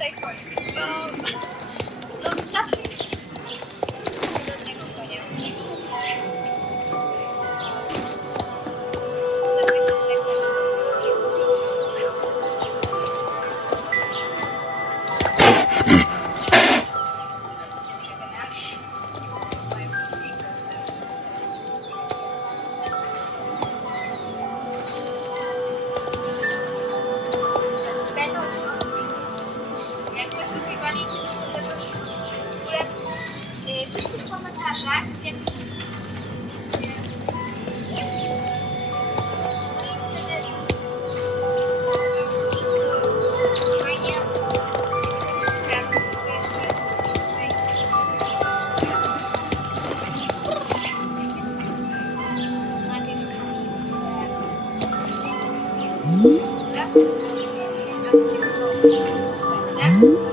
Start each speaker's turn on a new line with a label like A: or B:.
A: like, well, No